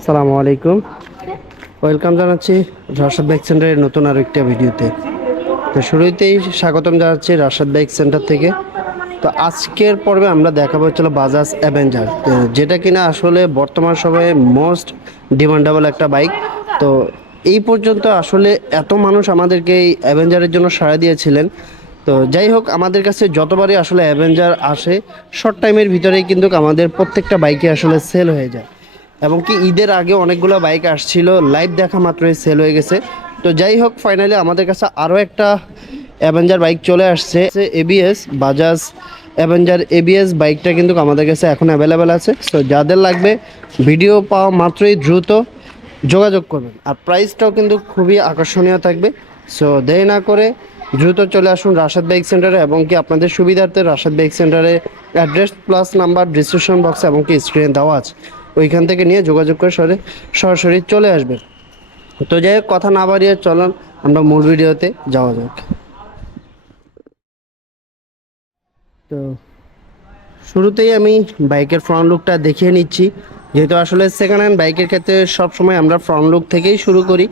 আসসালামু আলাইকুম। ওয়েলকাম জানাচ্ছি রাশাদ বাইক সেন্টারের নতুন আরও একটা ভিডিওতে। তো শুরুতেই স্বাগতম জানাচ্ছি রাশাদ বাইক সেন্টার থেকে। তো আজকের পর্বে আমরা দেখাবো হচ্ছিল বাজাজ অ্যাভেঞ্জার, যেটা কিনা আসলে বর্তমান সময়ে মোস্ট ডিমান্ডেবল একটা বাইক। তো এই পর্যন্ত আসলে এত মানুষ আমাদেরকে এই অ্যাভেঞ্জারের জন্য সাড়া দিয়েছিলেন। তো যাই হোক, আমাদের কাছে যতবারই আসলে অ্যাভেঞ্জার আসে শর্ট টাইমের ভিতরেই কিন্তু আমাদের প্রত্যেকটা বাইকে আসলে সেল হয়ে যায়, এবং কি ঈদের আগে অনেকগুলো বাইক আসছিল, লাইভ দেখা মাত্রই সেল হয়ে গেছে। তো যাই হোক, ফাইনালি আমাদের কাছে আরও একটা অ্যাভেঞ্জার বাইক চলে আসছে, এবিএস বাজাজ অ্যাভেঞ্জার এবিএস বাইকটা কিন্তু আমাদের কাছে এখন অ্যাভেলেবেল আছে। সো যাদের লাগবে ভিডিও পাওয়া মাত্রই দ্রুত যোগাযোগ করবেন, আর প্রাইসটাও কিন্তু খুবই আকর্ষণীয় থাকবে। সো দেরি না করে দ্রুত চলে আসুন রাশাদ বাইক সেন্টারে, এবং কি আপনাদের সুবিধার্থে রাশাদ বাইক সেন্টারে অ্যাড্রেস প্লাস নাম্বার ডিসক্রিপশন বক্সে এবং কি স্ক্রিনে দেওয়া আছে, ওইখান থেকে নিয়ে যোগাযোগ করে সরাসরি চলে আসবে। তো যাই হোক, কথা না বাড়িয়ে চলুন আমরা মূল ভিডিওতে যাওয়া যাক। তো শুরুতেই আমি বাইকের ফ্রন্ট লুকটা দেখিয়ে নিচ্ছি, যেহেতু আসলে সেকেন্ড হ্যান্ড বাইকের ক্ষেত্রে সবসময় আমরা ফ্রন্ট লুক থেকেই শুরু করি,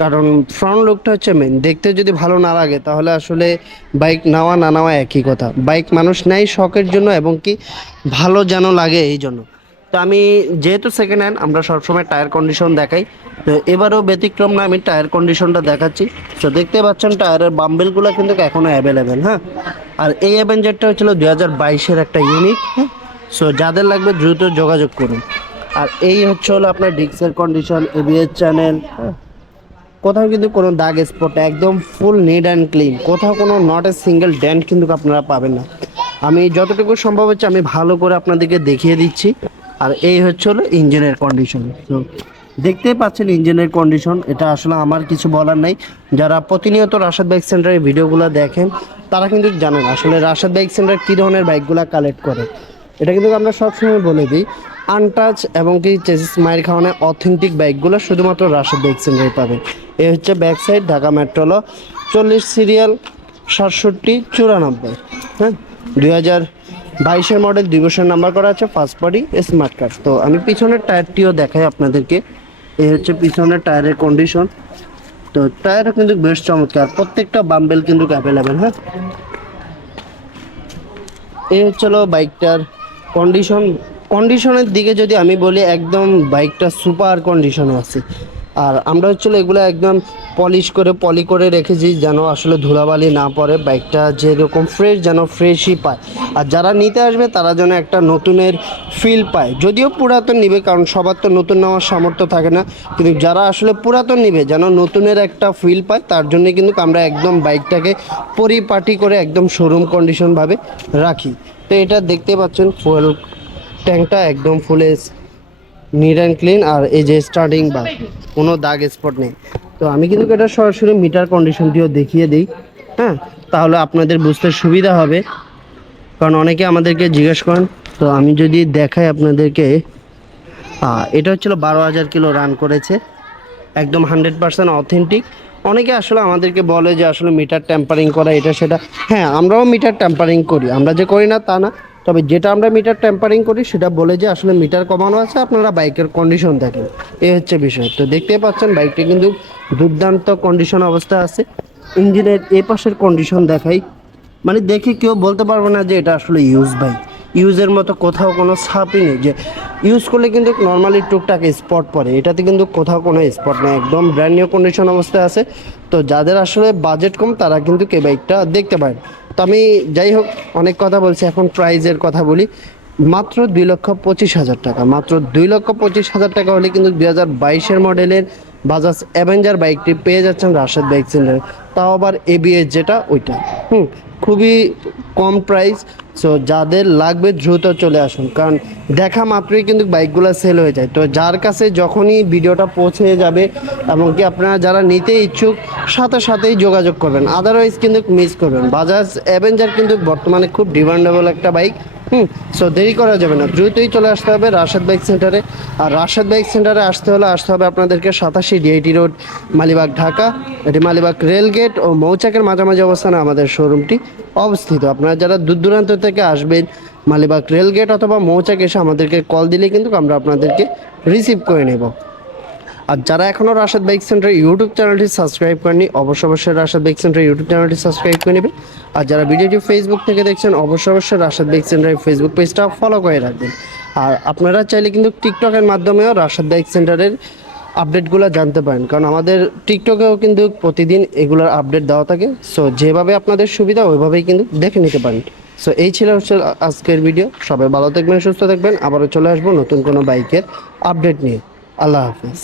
কারণ ফ্রন্ট লুকটা হচ্ছে মেন। দেখতে যদি ভালো না লাগে তাহলে আসলে বাইক নেওয়া না নেওয়া একই কথা। বাইক মানুষ নেয় শখের জন্য, এবং কি ভালো যেন লাগে এই জন্য। তো আমি যেহেতু সেকেন্ড হ্যান্ড, আমরা সবসময় টায়ার কন্ডিশন দেখাই। তো এবারেও ব্যতিক্রম না, আমি টায়ার কন্ডিশনটা দেখাচ্ছি। তো দেখতে পাচ্ছেন টায়ারের বাম্বেলগুলো কিন্তু এখনও অ্যাভেলেবেল। হ্যাঁ, আর এই অ্যাভেঞ্জারটা হচ্ছিল 2022-এর একটা ইউনিট। হ্যাঁ, সো যাদের লাগবে দ্রুত যোগাযোগ করুন। আর এই হলো আপনার ডিস্কের কন্ডিশন, এবিএস চ্যানেল। হ্যাঁ, কোথাও কিন্তু কোনো দাগ স্পট, একদম ফুল নিট অ্যান্ড ক্লিন, কোথাও কোনো নট এ সিঙ্গেল ডেন্ট কিন্তু আপনারা পাবেন না। আমি যতটুকু সম্ভব হচ্ছে আমি ভালো করে আপনাদেরকে দেখিয়ে দিচ্ছি। আর এই হলো ইঞ্জিনের কন্ডিশন। তো দেখতেই পাচ্ছেন ইঞ্জিনের কন্ডিশন, এটা আসলে আমার কিছু বলার নাই। যারা প্রতিনিয়ত রাশাদ বাইক সেন্টারের ভিডিওগুলো দেখেন তারা কিন্তু জানেন আসলে রাশাদ বাইক সেন্টার কী ধরনের বাইকগুলো কালেক্ট করে। এটা কিন্তু আমরা সবসময় বলে দিই, আনটাচ এবং কি চেসিস মায়ের খাওয়ানো অথেন্টিক বাইকগুলো শুধুমাত্র রাশাদ বাইক সেন্টারে পাবেন। এই হচ্ছে ব্যাক সাইড, ঢাকা মেট্রোল 40 সিরিয়াল 6794। হ্যাঁ, 2022-এর মডেল, 2 বছর নাম্বার করা আছে, ফার্স্ট পার্টি স্মার্ট কার্ড। তো আমি পিছনের টায়ারটিও দেখাই আপনাদেরকে। এই হচ্ছে পিছনের টায়ারের কন্ডিশন। তো টায়ারও কিন্তু বেশ চমৎকার, প্রত্যেকটা বাম্বেল কিন্তু অ্যাভেলেবেল। হ্যাঁ, এই হচ্ছিল বাইকটার কন্ডিশনের দিকে যদি আমি বলি, একদম বাইকটা সুপার কন্ডিশনে আছে। আর আমরা এগুলো একদম পলি করে রেখেছি, যেন আসলে ধুলাবালি না পড়ে, বাইকটা যেরকম ফ্রেশ যেন ফ্রেশই পায়। আর যারা নিতে আসবে তারা যেন একটা নতুনের ফিল পায়। যদিও পুরাতন নিবে, কারণ সবার তো নতুন নেওয়ার সামর্থ্য থাকে না, কিন্তু যারা আসলে পুরাতন নিবে যেন নতুনের একটা ফিল পায়, তার জন্য কিন্তু আমরা একদম বাইকটাকে পরিপাটি করে একদম শোরুম কন্ডিশনভাবে রাখি। তো এটা দেখতে পাচ্ছেন ফুয়েল ট্যাঙ্কটা একদম ফুলে নিট অ্যান্ড ক্লিন, আর এই যে স্টার্টিং বা কোনো দাগ স্পট নেই। তো আমি কিন্তু এটা সরাসরি মিটার কন্ডিশনটিও দেখিয়ে দিই। হ্যাঁ, তাহলে আপনাদের বুঝতে সুবিধা হবে, কারণ অনেকে আমাদেরকে জিজ্ঞেস করেন। তো আমি যদি দেখাই আপনাদেরকে, এটা 12,000 কিলো রান করেছে, একদম 100% অথেন্টিক। অনেকে আসলে আমাদেরকে বলে যে আসলে মিটার ট্যাম্পারিং করা এটা সেটা। হ্যাঁ, আমরাও মিটার ট্যাম্পারিং করি, আমরা যে করি না তা না। তবে যেটা আমরা মিটার ট্যাম্পারিং করি সেটা বলে যে আসলে মিটার কমানো আছে, আপনারা বাইকের কন্ডিশন দেখেন, এই হচ্ছে বিষয়। তো দেখতেই পাচ্ছেন বাইকটা কিন্তু দুর্দান্ত কন্ডিশন অবস্থা আছে। ইঞ্জিনের এই পাশের কন্ডিশন দেখাই, মানে দেখে কেউ বলতে পারবে না যে এটা আসলে বাইক। ইউজের মতো কোথাও কোনো ছাপই নেই, যে ইউজ করলে কিন্তু নর্মালি টুকটাক স্পট পড়ে, এটাতে কিন্তু কোথাও কোনো স্পট নেই, একদম ব্র্যান্ড নিউ কন্ডিশন অবস্থায় আছে। তো যাদের আসলে বাজেট কম তারা কিন্তু এই বাইকটা দেখতে পারেন। তো আমি যাই হোক, অনেক কথা বলছি, এখন প্রাইজের কথা বলি। মাত্র 2,25,000 টাকা, মাত্র 2,25,000 টাকা হলে কিন্তু 2022-এর মডেলের বাজাজ অ্যাভেঞ্জার বাইকটি পেয়ে যাচ্ছেন রাশেদ বাইক সেন্টারে, তাও আবার এবিএস যেটা ওইটা। খুবই কম প্রাইস। সো যাদের লাগবে দ্রুত চলে আসুন, কারণ দেখা মাত্রই কিন্তু বাইকগুলো সেল হয়ে যায়। তো যার কাছে যখনই ভিডিওটা পৌঁছে যাবে, এমনকি আপনারা যারা নিতে ইচ্ছুক সাথে সাথেই যোগাযোগ করবেন, আদারওয়াইজ কিন্তু মিস করবেন। বাজাজ অ্যাভেঞ্জার কিন্তু বর্তমানে খুব ডিমান্ডেবল একটা বাইক। সো দেরি করা যাবে না, দ্রুতই চলে আসতে হবে রাশেদ বাইক সেন্টারে। আর রাশেদ বাইক সেন্টারে আসতে হবে আপনাদেরকে 87 ডিআইটি রোড, মালিবাগ, ঢাকা। এটি মালিবাগ রেলগেট ও মৌচাকের মাঝামাঝি অবস্থানে আমাদের শোরুমটি অবস্থিত। আপনারা যারা দূর দূরান্ত থেকে আসবেন, মালিবাগ রেলগেট অথবা মৌচাক এসে আমাদেরকে কল দিলে কিন্তু আমরা আপনাদেরকে রিসিভ করে নেব। আর যারা এখনও রাশেদ বাইক সেন্টার ইউটিউব চ্যানেলটি সাবস্ক্রাইব করেনি, অবশ্যই রাশেদ বাইক সেন্টার ইউটিউব চ্যানেলটি সাবস্ক্রাইব করে নেবে। আর যারা ভিডিওটি ফেসবুক থেকে দেখছেন, অবশ্যই রাশেদ বাইক সেন্টারের ফেসবুক পেজটা ফলো করে রাখবেন। আর আপনারা চাইলে কিন্তু টিকটকের মাধ্যমেও রাশেদ বাইক সেন্টারের আপডেটগুলো জানতে পারেন, কারণ আমাদের টিকটকেও কিন্তু প্রতিদিন এগুলোর আপডেট দেওয়া থাকে। সো যেভাবে আপনাদের সুবিধা ওইভাবেই কিন্তু দেখে নিতে পারেন। সো এই ছিল আজকের ভিডিও। সবাই ভালো থাকবেন, সুস্থ থাকবেন। আবারও চলে আসবো নতুন কোনো বাইকের আপডেট নিয়ে। আল্লাহ হাফিজ।